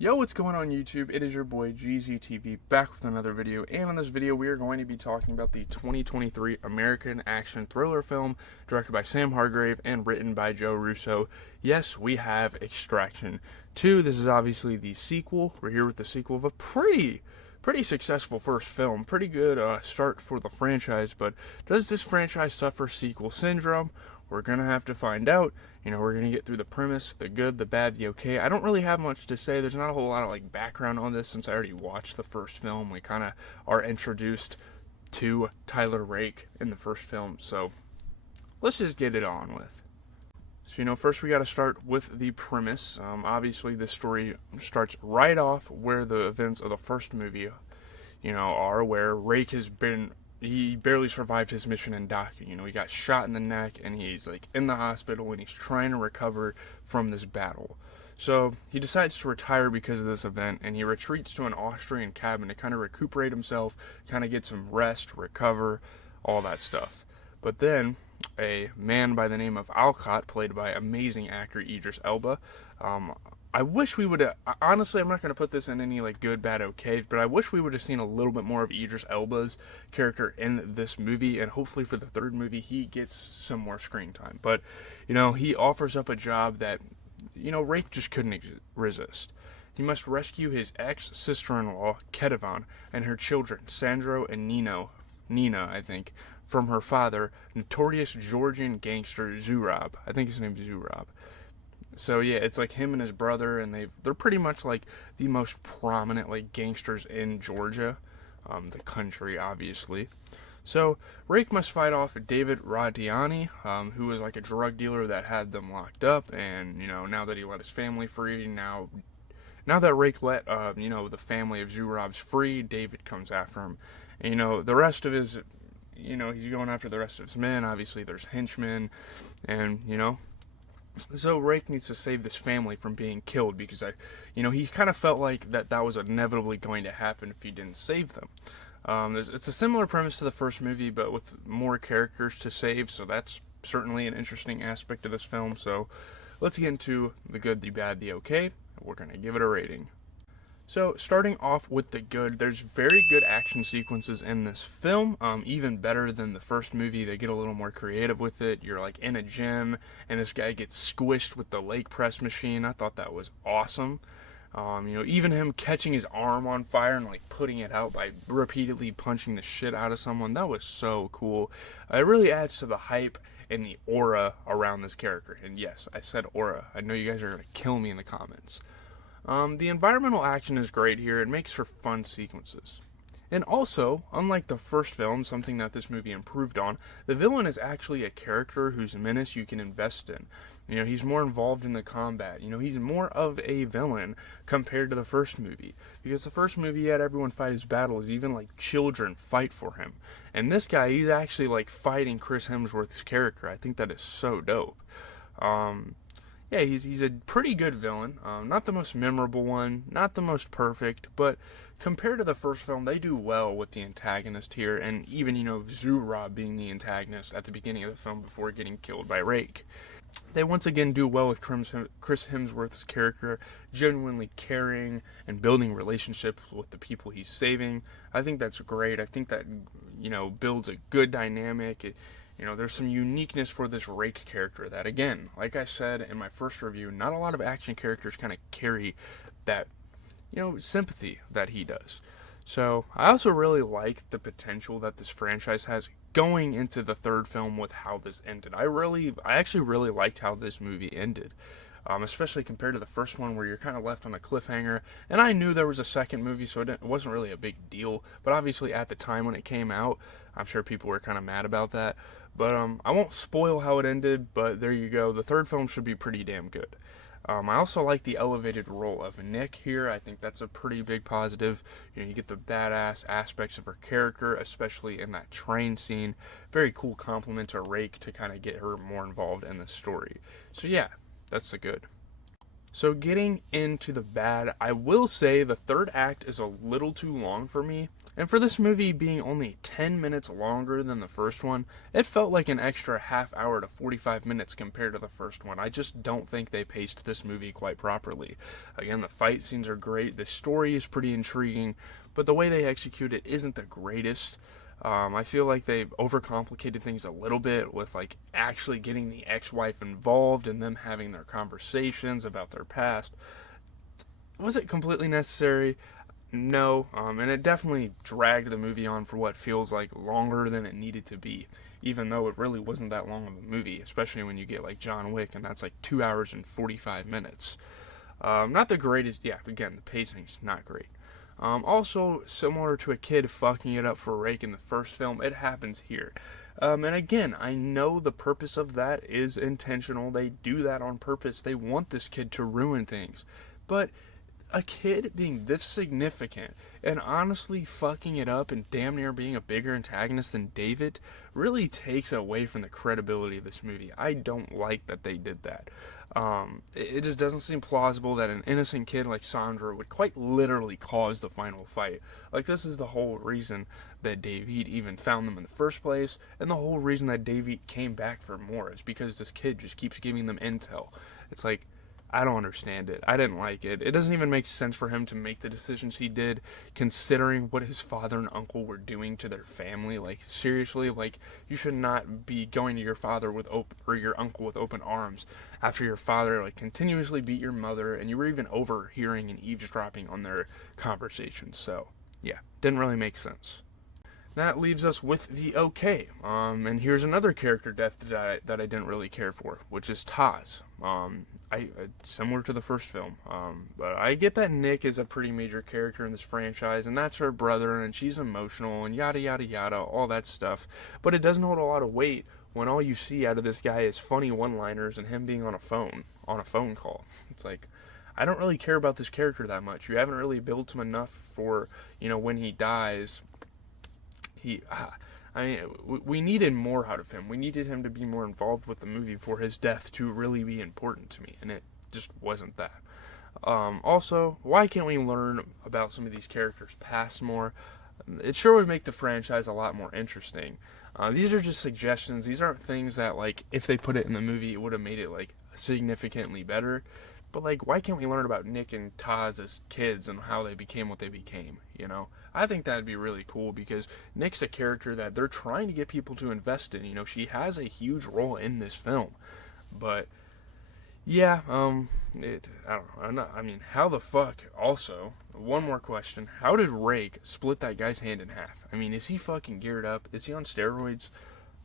Yo, what's going on YouTube? It is your boy GZTV back with another video, and in this video we are going to be talking about the 2023 American action thriller film directed by Sam Hargrave and written by Joe Russo. Yes, we have Extraction 2. This is obviously the sequel. We're here with the sequel of a pretty successful first film. Pretty good start for the franchise, but does this franchise suffer sequel syndrome? We're going to have to find out. We're going to get through the premise, the good, the bad, the okay. I don't really have much to say. There's not a whole lot of background on this since I already watched the first film. We kind of are introduced to Tyler Rake in the first film. So let's just get it on with. So, first we got to start with the premise. Obviously, this story starts right off where the events of the first movie, are, where Rake he barely survived his mission in Dhaka. He got shot in the neck and he's in the hospital and he's trying to recover from this battle. So he decides to retire because of this event, and he retreats to an Austrian cabin to kind of recuperate himself, kind of get some rest, recover, all that stuff. But then a man by the name of Alcott, played by amazing actor Idris Elba, I wish we would have, honestly, I'm not going to put this in any good, bad, okay, but I wish we would have seen a little bit more of Idris Elba's character in this movie, and hopefully for the third movie he gets some more screen time. But, he offers up a job that, Rake just couldn't resist. He must rescue his ex-sister-in-law, Ketavan, and her children, Sandro and Nina, I think, from her father, notorious Georgian gangster Zurab. I think his name's Zurab. So yeah, it's him and his brother, and they're pretty much the most prominent gangsters in Georgia, the country, obviously. So Rake must fight off Davit Radiani, who was a drug dealer that had them locked up, and now that he let his family free, now that Rake let the family of Zurab's free, David comes after him. And, the rest of his, he's going after the rest of his men. Obviously, there's henchmen, and so Rake needs to save this family from being killed because he kind of felt like that was inevitably going to happen if he didn't save them. It's a similar premise to the first movie, but with more characters to save. So that's certainly an interesting aspect of this film. So let's get into the good, the bad, the okay. We're gonna give it a rating. So, starting off with the good, there's very good action sequences in this film, even better than the first movie. They get a little more creative with it. You're in a gym, and this guy gets squished with the leg press machine. I thought that was awesome. Even him catching his arm on fire and putting it out by repeatedly punching the shit out of someone, that was so cool. It really adds to the hype and the aura around this character. And yes, I said aura. I know you guys are going to kill me in the comments. The environmental action is great here. It makes for fun sequences. And also, unlike the first film, something that this movie improved on, the villain is actually a character whose menace you can invest in. He's more involved in the combat. He's more of a villain compared to the first movie. Because the first movie, he had everyone fight his battles, even children fight for him. And this guy, he's actually fighting Chris Hemsworth's character. I think that is so dope. Yeah, he's a pretty good villain. Not the most memorable one, not the most perfect, but compared to the first film, they do well with the antagonist here, and even, Zurab being the antagonist at the beginning of the film before getting killed by Rake. They once again do well with Chris Hemsworth's character, genuinely caring and building relationships with the people he's saving. I think that's great. I think that, builds a good dynamic. There's some uniqueness for this Rake character that, again, like I said in my first review, not a lot of action characters kind of carry that, sympathy that he does. So I also really like the potential that this franchise has going into the third film with how this ended. I actually really liked how this movie ended. Especially compared to the first one where you're kind of left on a cliffhanger. And I knew there was a second movie, so it wasn't really a big deal. But obviously at the time when it came out, I'm sure people were kind of mad about that. But I won't spoil how it ended, but there you go. The third film should be pretty damn good. I also like the elevated role of Nick here. I think that's a pretty big positive. You get the badass aspects of her character, especially in that train scene. Very cool compliment to Rake to kind of get her more involved in the story. So yeah, that's the good. So getting into the bad, I will say the third act is a little too long for me. And for this movie being only 10 minutes longer than the first one, it felt like an extra half hour to 45 minutes compared to the first one. I just don't think they paced this movie quite properly. Again, the fight scenes are great, the story is pretty intriguing, but the way they execute it isn't the greatest. I feel like they've overcomplicated things a little bit with like actually getting the ex-wife involved and them having their conversations about their past. Was it completely necessary? No, and it definitely dragged the movie on for what feels like longer than it needed to be, even though it really wasn't that long of a movie, especially when you get like John Wick, and that's like 2 hours and 45 minutes. Not the greatest, yeah, again, the pacing's not great. Also, similar to a kid fucking it up for Rake in the first film, it happens here. And again, I know the purpose of that is intentional. They do that on purpose. They want this kid to ruin things. But a kid being this significant and honestly fucking it up and damn near being a bigger antagonist than Davit really takes away from the credibility of this movie. I don't like that they did that. It just doesn't seem plausible that an innocent kid like Sandra would quite literally cause the final fight. Like, this is the whole reason that Davit even found them in the first place, and the whole reason that Davit came back for more is because this kid just keeps giving them intel. It's like, I don't understand it. I didn't like it. It doesn't even make sense for him to make the decisions he did, considering what his father and uncle were doing to their family. Like, seriously, like, you should not be going to your father with or your uncle with open arms after your father, like, continuously beat your mother, and you were even overhearing and eavesdropping on their conversations. So, yeah, didn't really make sense. That leaves us with the okay. And here's another character death that I didn't really care for, which is Taz. Similar to the first film. But I get that Nick is a pretty major character in this franchise, and that's her brother, and she's emotional, and yada yada yada, all that stuff. But it doesn't hold a lot of weight when all you see out of this guy is funny one-liners and him being on a phone call. It's like, I don't really care about this character that much. You haven't really built him enough for, when he dies. We needed more out of him. We needed him to be more involved with the movie for his death to really be important to me, and it just wasn't that. Also, why can't we learn about some of these characters' past more? It sure would make the franchise a lot more interesting. These are just suggestions. These aren't things that, like, if they put it in the movie, it would have made it, like, significantly better. But, like, why can't we learn about Nick and Taz as kids and how they became what they became, I think that'd be really cool because Nick's a character that they're trying to get people to invest in. She has a huge role in this film. But, yeah, I don't know. How the fuck, also, one more question. How did Rake split that guy's hand in half? Is he fucking geared up? Is he on steroids?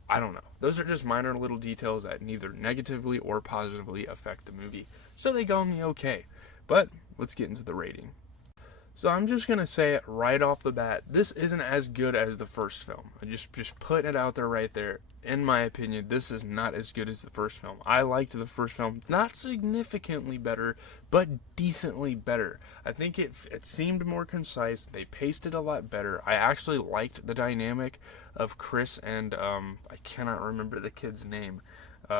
I don't know. Those are just minor little details that neither negatively or positively affect the movie. So they go on the okay. But let's get into the rating. So I'm just going to say it right off the bat. This isn't as good as the first film. I just put it out there right there. In my opinion, this is not as good as the first film. I liked the first film. Not significantly better, but decently better. I think it seemed more concise. They paced it a lot better. I actually liked the dynamic of Chris and, I cannot remember the kid's name.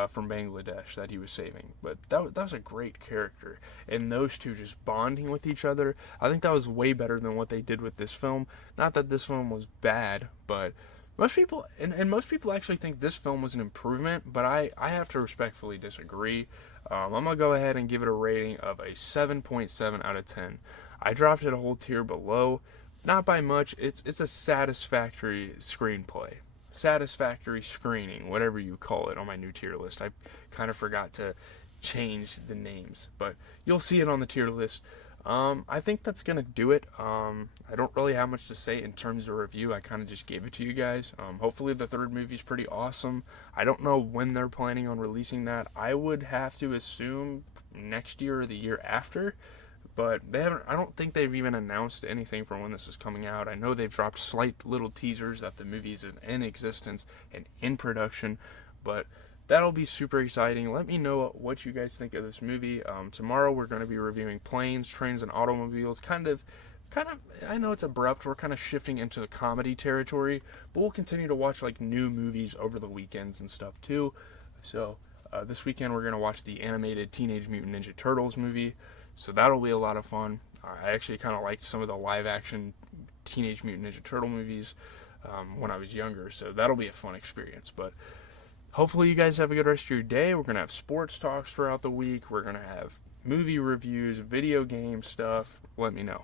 From Bangladesh that he was saving. But that was a great character. And those two just bonding with each other, I think that was way better than what they did with this film. Not that this film was bad, but most people, and most people actually think this film was an improvement, but I have to respectfully disagree. I'm going to go ahead and give it a rating of a 7.7 out of 10. I dropped it a whole tier below. Not by much. It's a satisfactory screenplay. Satisfactory screening, whatever you call it, on my new tier list. I kind of forgot to change the names, but you'll see it on the tier list. I think that's going to do it. I don't really have much to say in terms of review. I kind of just gave it to you guys. Hopefully the third movie's pretty awesome. I don't know when they're planning on releasing that. I would have to assume next year or the year after. But I don't think they've even announced anything for when this is coming out. I know they've dropped slight little teasers that the movie is in existence and in production, but that'll be super exciting. Let me know what you guys think of this movie. Tomorrow we're going to be reviewing Planes, Trains, and Automobiles. Kind of, I know it's abrupt. We're kind of shifting into the comedy territory, but we'll continue to watch like new movies over the weekends and stuff too. So, This weekend we're going to watch the animated Teenage Mutant Ninja Turtles movie, so that'll be a lot of fun. I actually kind of liked some of the live-action Teenage Mutant Ninja Turtle movies when I was younger, so that'll be a fun experience. But hopefully you guys have a good rest of your day. We're going to have sports talks throughout the week. We're going to have movie reviews, video game stuff. Let me know.